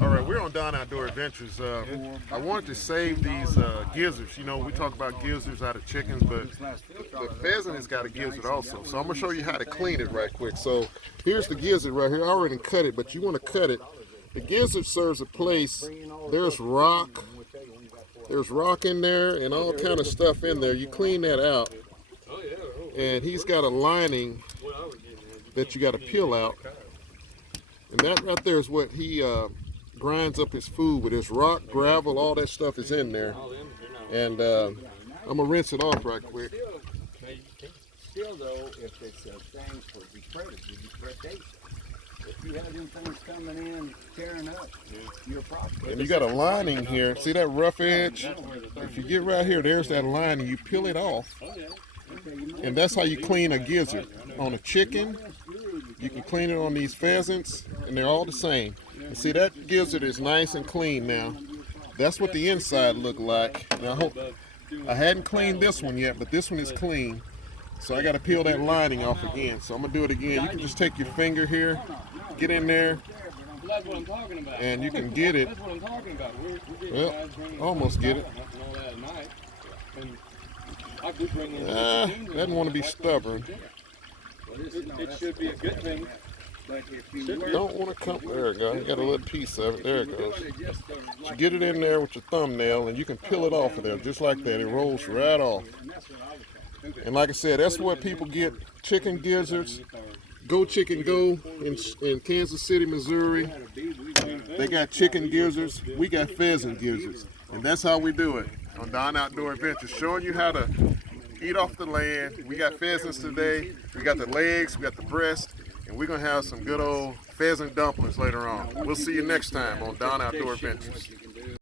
All right, we're on Don Outdoor Adventures. I wanted to save these gizzards. You know, we talk about gizzards out of chickens, but the pheasant has got a gizzard also. So I'm going to show you how to clean it right quick. So here's the gizzard right here. I already cut it, but you want to cut it. The gizzard serves a place. There's rock. There's rock in there and all kind of stuff in there. You clean that out. And he's got a lining that you got to peel out. And that right there is what he grinds up his food with. His rock, gravel, all that stuff is in there. And I'm going to rinse it off right quick. Still though, if it's a thing for depredation, if you have them things coming in, tearing up, your problem. And you got a lining here. See that rough edge? If you get right here, there's that lining. You peel it off. And that's how you clean a gizzard. On a chicken, you can clean it on these pheasants, and they're all the same. And see, that gizzard is nice and clean now. That's what the inside looked like. Now, I hadn't cleaned this one yet, but this one is clean. So I got to peel that lining off again. So I'm going to do it again. You can just take your finger here, get in there, and you can get it. Well, almost get it. Doesn't want to be stubborn. It should be a good thing. Don't want to come. There it goes. You got a little piece of it. There it goes. So you get it in there with your thumbnail, and you can peel it off of there just like that. It rolls right off. And like I said, that's what people get. Chicken gizzards. Go Chicken Go in Kansas City, Missouri. They got chicken gizzards. We got pheasant gizzards. And that's how we do it on Don Outdoor Adventures, showing you how to eat off the land. We got pheasants today. We got the legs, we got the breast, and we're going to have some good old pheasant dumplings later on. We'll see you next time on Don Outdoor Adventures.